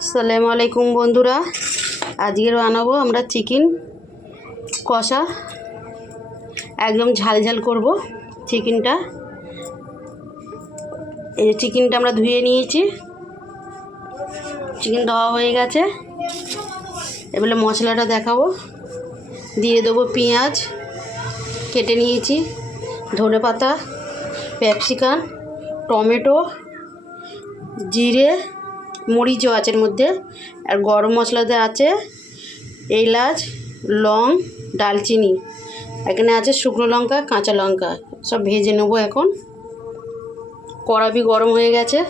আসসালামু আলাইকুম বন্ধুরা, আজকে বানাবো আমরা চিকেন কষা। একদম ঝাল ঝাল করব চিকেনটা। এই যে চিকেনটা আমরা ধুয়ে নিয়েছি, চিকেন ধোয়া হয়ে গেছে। এবারে মশলাটা দেখাবো। দিয়ে দেবো পেঁয়াজ কেটে নিয়েছি, ধনেপাতা, ক্যাপসিকাম, টমেটো, জিরে, মরিচও আছে এর মধ্যে, আর গরম মশলাতে আছে এলাচ, লং, ডালচিনি, এখানে আছে শুকনো লঙ্কা, কাঁচা লঙ্কা। সব ভেজে নেবো এখন। কড়াই গরম হয়ে গেছে।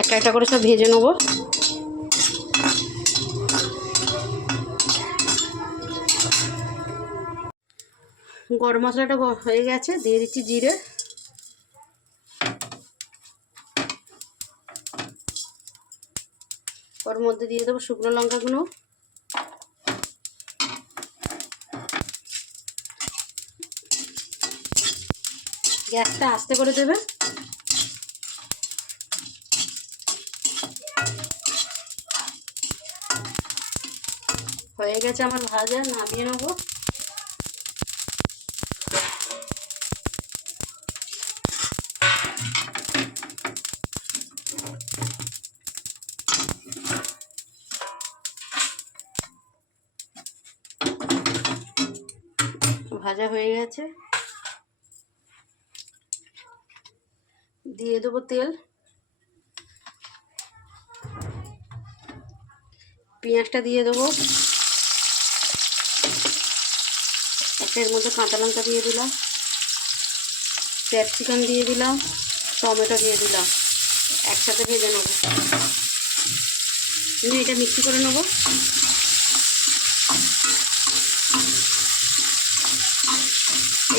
একটা একটা করে সব ভেজে নেবো। গরম মশলাটা হয়ে গেছে, দিয়ে দিচ্ছি জিরে, ওর মধ্যে দিয়ে দেবো শুকনো লঙ্কাগুলো, গ্যাসটা আস্তে করে দেবে। হয়ে গেছে আমার ভাজা, নামিয়ে নেবো। ভাজা হয়ে গেছে, দিয়ে দেবো তেল। পেঁয়াজটা দিয়ে দেবো, এর মধ্যে কাঁচা লঙ্কা দিয়ে দিলাম, ক্যাপসিকাম দিয়ে দিলাম, টমেটো দিয়ে দিলাম, একসাথে ভেজে নেবো। এটা মিক্সি করে নেবো।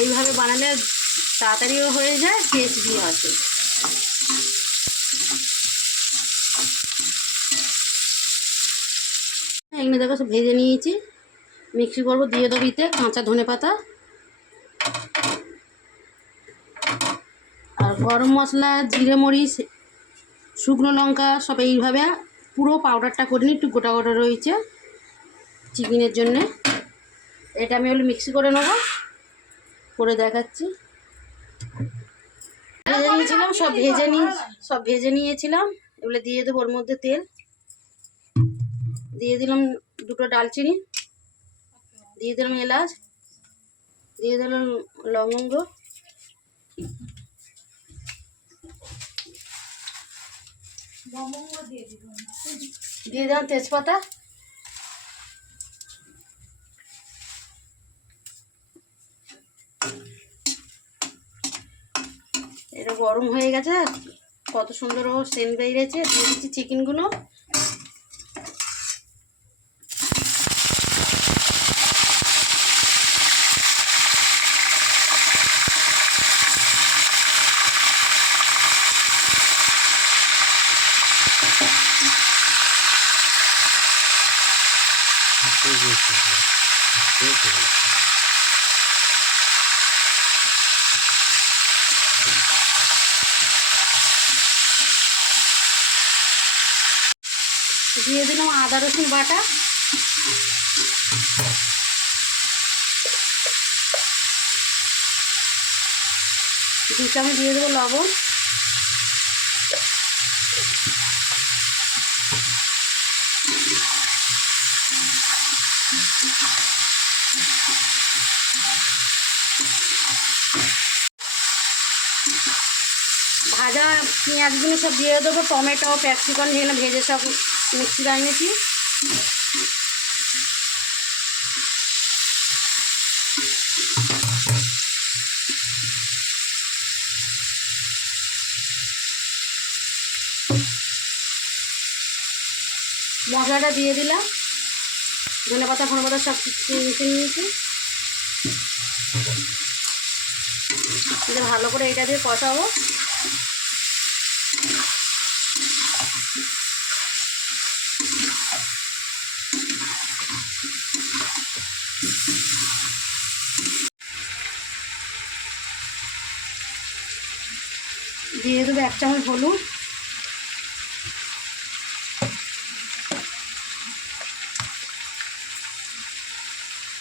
এইভাবে বানালে তাড়াতাড়িও হয়ে যায়, টেস্টিও আসে। এখানে দেখো সব ভেজে নিয়েছি, মিক্সি করবো। দিয়ে দেবো ইতে কাঁচা ধনেপাতা আর গরম মশলা, জিরে, মরিচ, শুকনো লঙ্কা সব এইভাবে পুরো পাউডারটা করে নিই। একটু গোটা গোটা রয়েছে চিকেনের জন্যে। এটা আমি মিক্সি করে নেবো, করে দেখাচ্ছি। ভেজে নিয়েছিলাম, সব ভেজে নিয়েছিলাম। এগুলো দিয়ে দেবো ওর মধ্যে। তেল দিয়ে দিলাম, দুটো ডালচিনি দিয়ে দিলাম, এলাচ দিয়ে দিলাম, লবঙ্গ দিয়ে দিলাম, তেজপাতা। এটা গরম হয়ে গেছে, কত সুন্দর সেন্ট বেরিয়েছে। দিয়ে দিচ্ছি চিকেনগুলো। দিয়ে দিলাম আদা রসুন বাটা, দু চামচ দিয়ে দেবো লবণ, ভাজা পেঁয়াজগুলো সব দিয়ে দেবো, টমেটো, ক্যাপসিকাম যেগুলো ভেজে সব মিক্সি বানিয়েছি। মশলাটা দিয়ে দিলাম, ধনেপাতা ফনেপাতা সব মিশিয়ে নিয়েছি। ভালো করে এটা দিয়ে কষাবো। দিয়ে দেবো 1 চামচ হলুদ,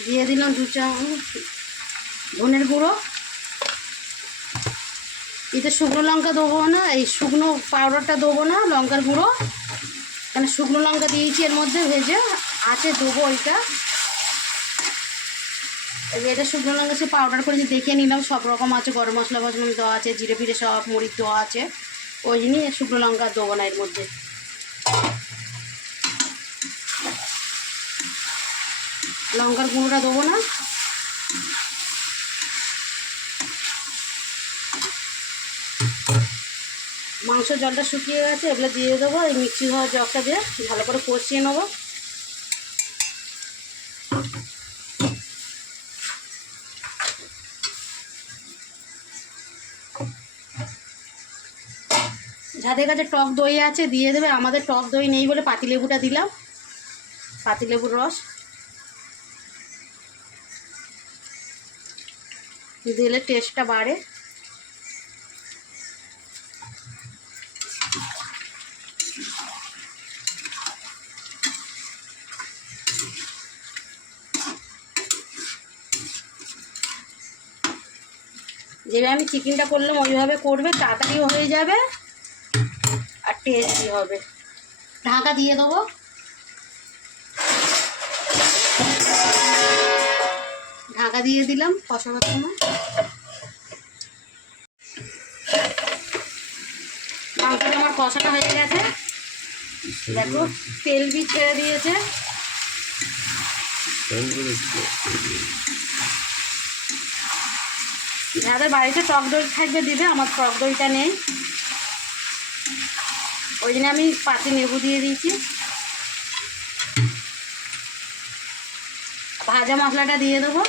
দিয়ে দিলাম 2 চামচ ধনের গুঁড়ো। এতে শুকনো লঙ্কা দেবো না, এই শুকনো পাউডারটা দেবো না, লঙ্কার গুঁড়ো, কারণ শুকনো লঙ্কা দিয়েছি এর মধ্যে ভেজে আছে, দেবো ওইটা। এটা শুকনো লঙ্কা সে পাউডার করে দেখিয়ে নিলাম, সব রকম আছে, গরম মশলা ফসলা দেওয়া আছে, জিরে ফিরে সব মরিচ দেওয়া আছে, ওই জন্যই শুকনো লঙ্কা দেবো না এর মধ্যে। লঙ্কার গুঁড়োটা দেবো না। মাংসের জলটা শুকিয়ে গেছে, এগুলো দিয়ে দেবো। এই মিক্সি হওয়া জগটা দিয়ে ভালো করে কষিয়ে নেবো। যাদের কাছে টক দই আছে দিয়ে দেবে, আমাদের টক দই নেই বলে পাতিলেবুটা দিলাম, পাতিলেবুর রস দিলে টেস্টটা বাড়ে। যেভাবে আমি চিকেনটা করলাম ওইভাবে করবে, তাড়াতাড়িও হয়ে যাবে আর টেস্টি হবে। ঢাকা দিয়ে দেবো। ঢাকা দিয়ে দিলাম কষাবার সময়। মাংসটা আমার কষাটা হয়ে গেছে, দেখো তেল বি ছেড়ে দিয়েছে। যাদের বাড়িতে টক দই থাকবে দিবে, আমার টক দইটা নেই, ওই জন্য আমি পাতি লেবু দিয়ে দিয়েছি। ভাজা মশলাটা দিয়ে দেবো।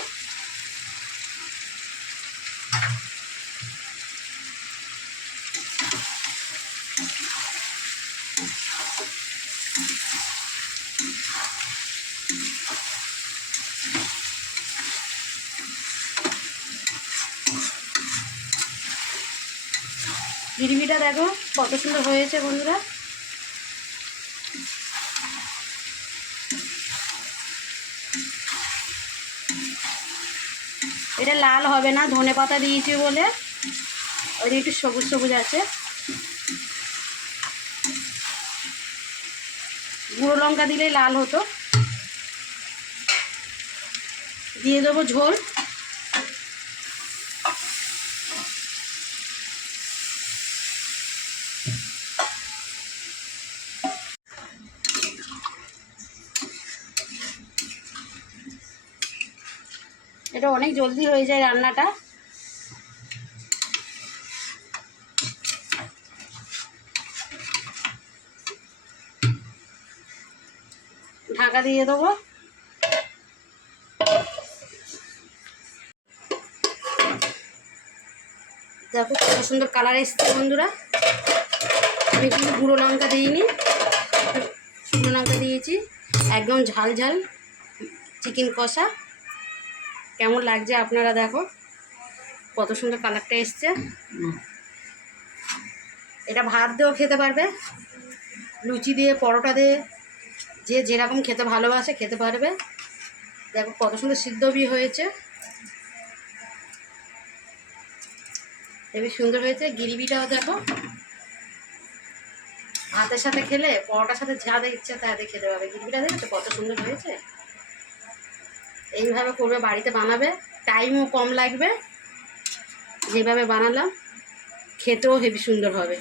গ্রেভিটা দেখো কত সুন্দর হয়েছে বন্ধুরা। এটা লাল হবে না, ধনে পাতা দিয়েছি বলে ওই একটু সবুজ সবুজ আছে। গুঁড়ো লঙ্কা দিলে লাল হতো। দিয়ে দেবো ঝোল। এটা অনেক জলদি হয়ে যায় রান্নাটা। ঢাকা দিয়ে দেবো। দেখো কত সুন্দর কালার এসছে বন্ধুরা। আমি কিন্তু গুঁড়ো লঙ্কা দিইনি, শুকনো লঙ্কা দিয়েছি। একদম ঝাল ঝাল চিকেন কষা। কেমন লাগছে আপনারা দেখো কত সুন্দর কালারটা এসছে। এটা ভাত দিয়েও খেতে পারবে, লুচি দিয়ে, পরোটা দিয়ে, যে যেরকম খেতে ভালোবাসে খেতে পারবে। দেখো কত সুন্দর সিদ্ধ বি হয়েছে, হেবি সুন্দর হয়েছে। গ্রেভিটাও দেখো, ভাতের সাথে খেলে, পরোটার সাথে যাদের ইচ্ছা তাদের খেতে পারবে। গ্রেভিটা দেখো কত সুন্দর হয়েছে। এইভাবে করবে, বাড়িতে বানাবে, টাইমও কম লাগবে। যেভাবে বানালাম খেতেও হেবি সুন্দর হবে।